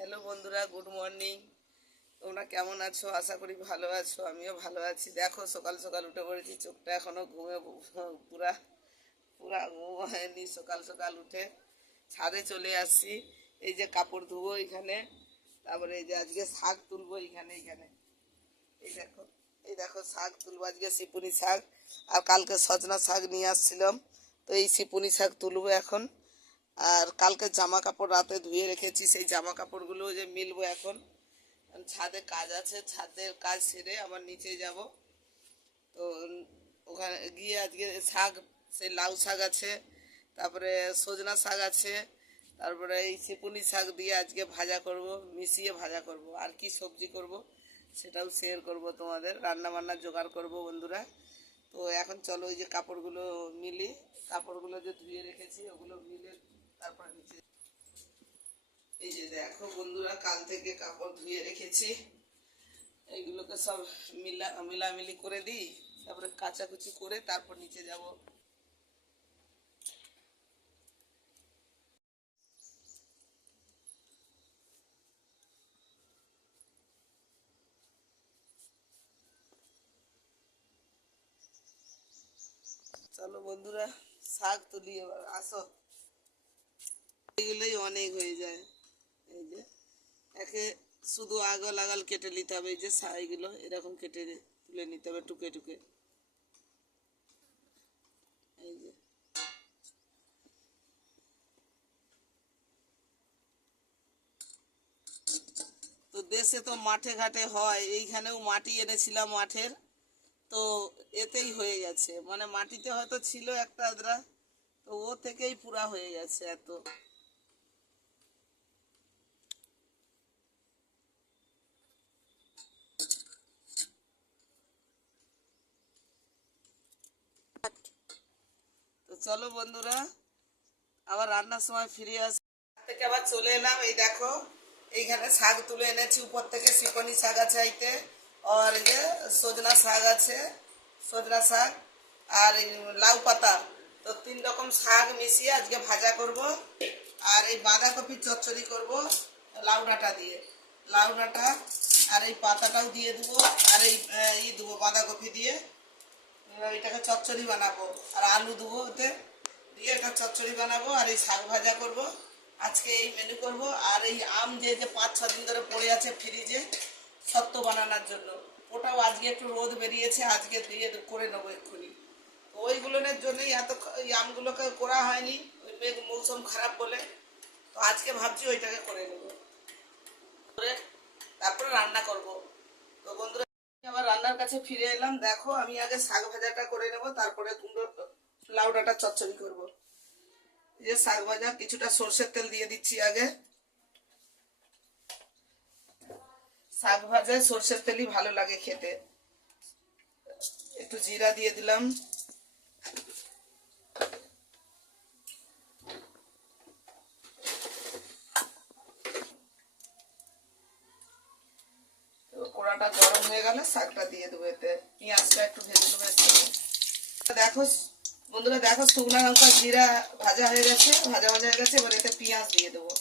Hello বন্ধুরা, good morning. তোমরা কেমন আছো? আশা করি ভালো আছো। আমিও ভালো আছি। দেখো, সকাল সকাল উঠে পড়েছি। চোখটা এখনো ঘুমে পুরা পুরা ঘুম হয়নি। সকাল সকাল উঠে ছাদে চলে আসছি। এই যে কাপড় ধুবো এখানে, তারপরে এই যে আজকে শাক তুলবো এখানে এই দেখো, এই দেখো শাক তুলবো আজকে, শিপুনি শাক। আর কালকে সজনা শাক নিয়ে আসছিলাম, তো এই শিপুনি শাক তুলবো এখন। আর কালকে জামা কাপড় রাতে ধুয়ে রেখেছি, সেই জামা কাপড়গুলো যে মিলবো এখন। ছাদে কাজ আছে, ছাদের কাজ সেরে আবার নিচে যাব। তো ওখানে গিয়ে আজকে শাক, সেই লাউ শাক আছে, তারপরে সজনা শাক আছে, তারপরে এই শিপুনি শাক দিয়ে আজকে ভাজা করব, মিশিয়ে ভাজা করব। আর কি সবজি করব সেটাও শেয়ার করব তোমাদের। রান্না বান্না জোগাড় করব বন্ধুরা। তো এখন চলো ওই যে কাপড়গুলো মিলি, কাপড়গুলো যে ধুয়ে রেখেছি ওগুলো মিলে তারপর নিচে। এই যে দেখো বন্ধুরা, কাল থেকে কাপড় ধুয়ে রেখেছি, এইগুলোকে সব মিলামিলি করে দিই, তারপরে কাচাকুচি করে তারপর নিচে যাব। চলো বন্ধুরা, শাক তুলি এবার, আসো। এগুলোই অনেক হয়ে যায়। এই যে একে শুধু আগল আগল কেটে নিতে হবে, এই যে এইগুলো এরকম কেটে তুলে নিতে হবে টুকে টুকে। এই যে তো দেশে তো মাঠে ঘাটে হয়, এইখানেও মাটি এনেছিলাম মাঠের, তো এতেই হয়ে গেছে। মানে মাটিতে হয়তো ছিল একটা আদ্রা, তো ও থেকেই পুরা হয়ে গেছে এত। তো চলো বন্ধুরা, আবার রান্নার সময় ফিরে আসি। থেকে আবার চলে এলাম। এই দেখো, এইখানে শাক তুলে এনেছি উপর থেকে, শিকনি শাক আছে এইতে, আর এই যে সজনা শাক আছে, সজনা শাক, আর এই লাউ পাতা। তো 3 রকম শাক মিশিয়ে আজকে ভাজা করব। আর এই বাঁধাকপি চচ্চড়ি করব লাউ ডাঁটা দিয়ে, লাউ ডাঁটা আর এই পাতাটাও দিয়ে দেবো, আর এই দেবো বাঁধাকপি দিয়ে। এটাকে চচ্চড়ি বানাবো, আর আলু দেবো ওতে দিয়ে একটা চচ্চড়ি বানাবো, আর এই শাক ভাজা করব। আজকে এই মেনু করব। আর এই আম যে যে 5-6 দিন ধরে পড়ে আছে ফ্রিজে সত্ত্ব বানানোর জন্য, ওটাও আজকে একটু রোদ বেরিয়েছে, আজকে দিয়ে করে নেবো এক্ষুনি। তো ওইগুলোর জন্যই এত এই আমগুলোকে করা হয়নি, ওই মৌসুম খারাপ বলে। তো আজকে ভাবছি ওইটাকে করে নেবো, করে তারপরে রান্না করব। তো বন্ধুরা, আবার রান্নার কাছে ফিরে এলাম। দেখো, আমি আগে শাক ভাজাটা করে নেব, তারপরে কুমড়ো লাউ ডাঁটা চচ্চড়ি করবো। এই যে শাক ভাজা, কিছুটা সর্ষের তেল দিয়ে দিচ্ছি আগে। শাক ভাজায় সর্ষের তেলই ভালো লাগে খেতে। একটু জিরা দিয়ে দিলাম। কড়াটা গরম হয়ে গেলে শাকটা দিয়ে দেবো, এতে পেঁয়াজটা একটু ভেজে নেবো একটু। দেখো বন্ধুরা, দেখো শুকনো লঙ্কা জিরা ভাজা হয়ে গেছে, ভাজা ভাজা হয়ে গেছে। এবার এতে পেঁয়াজ দিয়ে দেবো।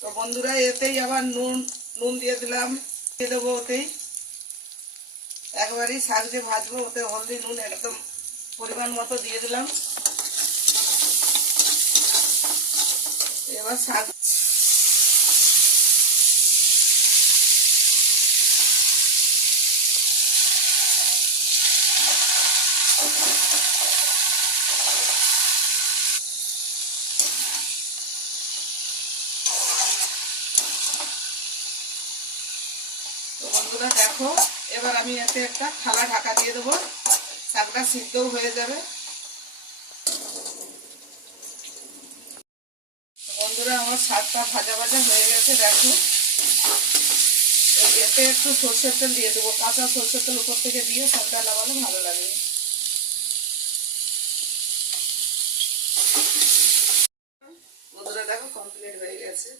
তো বন্ধুরা, এতেই আবার নুন নুন দিয়ে দিলাম, দিয়ে দেবো ওতেই। একবারই শাক যে ভাজবো, ওতে হলদি নুন একদম পরিমাণ মতো দিয়ে দিলাম। এবার শাক, তো বন্ধুরা দেখো, এবার আমি এতে একটা থালা ঢাকা দিয়ে দেবো, শাকটা সিদ্ধও হয়ে যাবে। বন্ধুরা, আমার শাকটা ভাজা ভাজা হয়ে গেছে, দেখো। এতে একটু সর্ষের তেল দিয়ে দেবো, কাঁচা সর্ষের তেল উপর থেকে দিয়ে শাকটা লাগালে ভালো লাগে। বন্ধুরা দেখো, কমপ্লিট হয়ে গেছে।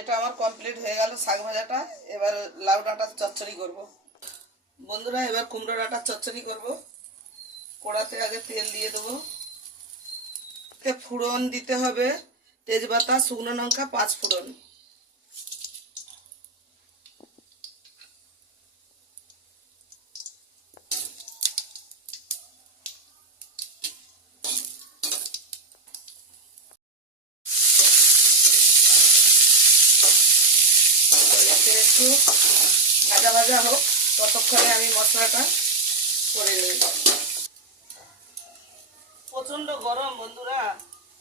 এটা আমার কমপ্লিট হয়ে গেল শাক ভাজাটা। এবার লাউ ডাঁটার চচ্চড়ি করব। বন্ধুরা এবার কুমড়ো ডাঁটার চচ্চড়ি করব। কড়াতে আগে তেল দিয়ে দেবো। ফোড়ন দিতে হবে তেজপাতা, শুকনো লঙ্কা, 5 ফোড়ন। একটু ভাজা ভাজা হোক, ততক্ষণে আমি মশলাটা করে নিই। প্রচন্ড গরম বন্ধুরা,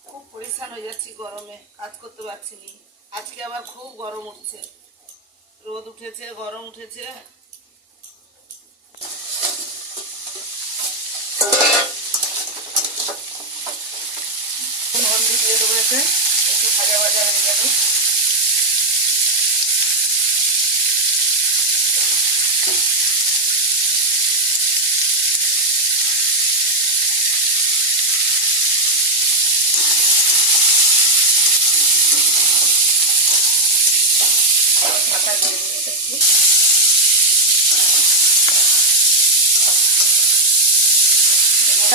খুব পরিশ্রান হয়ে যাচ্ছি গরমে, কাজ করতে পারছি না। আজকে আবার খুব গরম উঠছে, রোদ উঠেছে, গরম উঠেছে। হলদি দিয়ে দেবো, এতে একটু ভাজা ভাজা হয়ে যাবে। ঢাকা দিয়ে দেবো একটু।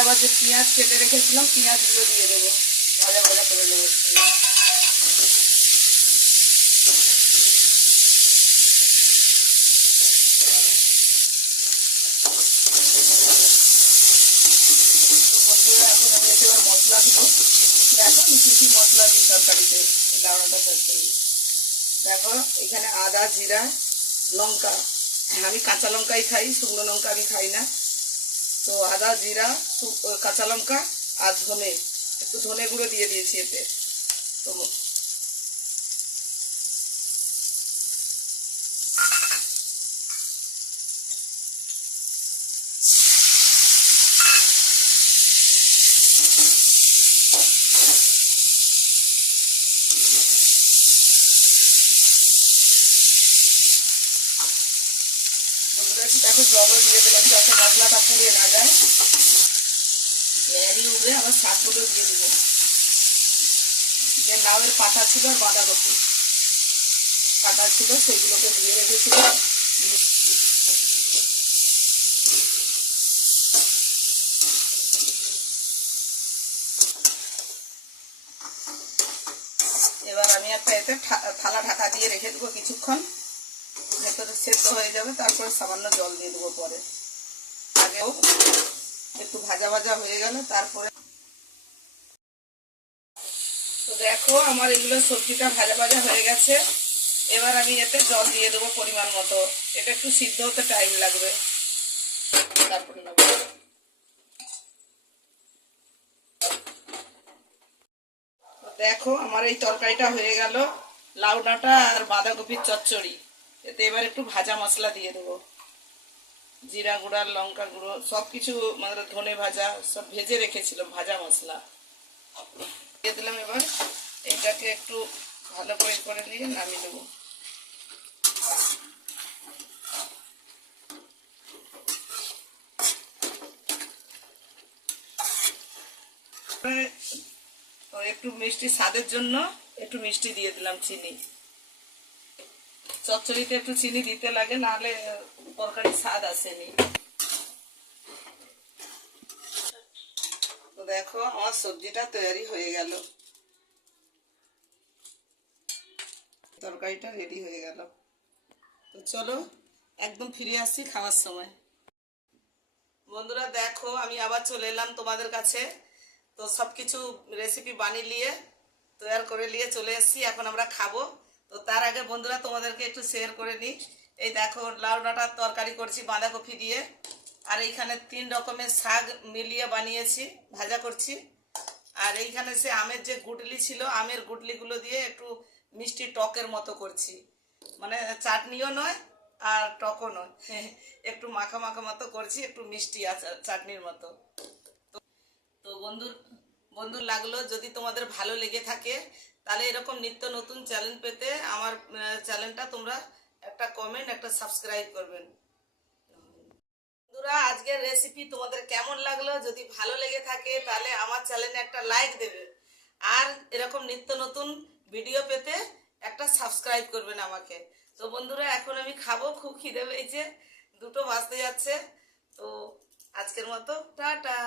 আবার যে পেঁয়াজ কেটে রেখেছিলাম, পেঁয়াজগুলো দিয়ে দেবো, ভাজা ভাজা করে নেবো। বন্ধুরা এখন আমি এবার মশলা দেবো। দেখো আমি কী কী মশলা দিই তরকারিতে, লাউডাঁটা তরকারি। দেখো এখানে আদা, জিরা, লঙ্কা। আমি কাঁচা লঙ্কাই খাই, শুকনো লঙ্কা আমি খাই না। তো আদা, জিরা, কাঁচা লঙ্কা আর ধনে, একটু ধনে গুঁড়ো দিয়ে দিয়েছি এতে। তো দেখো জলও দিয়ে দিলাম যাতে মশলাটা পুড়ে না যায়। এরই উপরে আবার শাকগুলো দিয়ে দেবো, যে লাউয়ের পাতা ছিল আর বাঁধাকপি পাতা ছিল সেগুলোকে ধুয়ে রেখেছিল। এবার আমি একটা এতে থালা ঢাকা দিয়ে রেখে দেবো কিছুক্ষণ, ভেতরে সেদ্ধ হয়ে যাবে। তারপরে সামান্য জল দিয়ে দেবো পরে। আগেও একটু ভাজা ভাজা হয়ে গেল তারপরে। তো দেখো আমার এগুলো সবজিটা ভাজা ভাজা হয়ে গেছে। এবার আমি এতে জল দিয়ে দেবো পরিমাণ মতো। এটা একটু সিদ্ধ হতে টাইম লাগবে, তারপরে নেব। দেখো আমার এই তরকারিটা হয়ে গেল, লাউ ডাঁটা আর বাঁধাকপির চচ্চড়ি। এতে এবার একটু ভাজা মশলা দিয়ে দেবো, জিরা গুঁড়া, লঙ্কা গুঁড়ো, সব কিছু মানে ধনে ভাজা সব ভেজে রেখেছিলাম, ভাজা মশলা দিয়ে দিলাম। এবার এটাকে একটু ভালো করে নিয়ে নামিয়ে দেবো। একটু মিষ্টি স্বাদের জন্য একটু মিষ্টি দিয়ে দিলাম, চিনি। চচ্চড়িতে একটু চিনি দিতে লাগে, নাহলে তরকারির স্বাদ আসেনি। তো দেখো আমার সবজিটা তৈরি হয়ে গেল, তরকারিটা রেডি হয়ে গেল। তো চলো একদম ফিরে আসছি খাওয়ার সময়। বন্ধুরা দেখো আমি আবার চলে এলাম তোমাদের কাছে। তো সব কিছু রেসিপি বানিয়ে নিয়ে তৈরি করে নিয়ে চলে এসেছি, এখন আমরা খাবো। তো তার আগে বন্ধুরা তোমাদেরকে একটু শেয়ার করে নিই। এই দেখো লাউ ডাঁটার তরকারি করছি বাঁধাকপি দিয়ে, আর এইখানে 3 রকমের শাক মিলিয়ে বানিয়েছি, ভাজা করছি। আর এইখানে সে আমের যে গুটলি ছিল, আমের গুটলিগুলো দিয়ে একটু মিষ্টি টকের মতো করছি, মানে চাটনিও নয় আর টকও নয়, একটু মাখা মাখা মতো করছি, একটু মিষ্টি আছে চাটনির মতো। তো বন্ধুর লাগলো, যদি তোমাদের ভালো লেগে থাকে তাহলে এরকম নিত্য নতুন চ্যানেল পেতে আমার চ্যানেলটা তোমরা একটা কমেন্ট, একটা সাবস্ক্রাইব করবেন। বন্ধুরা আজকের রেসিপি তোমাদের কেমন লাগলো? যদি ভালো লেগে থাকে তাহলে আমার চ্যানেলে একটা লাইক দেবে, আর এরকম নিত্য নতুন ভিডিও পেতে একটা সাবস্ক্রাইব করবেন আমাকে। তো বন্ধুরা এখন আমি খাবো, খুব খিদে পেয়েছে, 2টো বাজতে যাচ্ছে। তো আজকের মতো টাটা।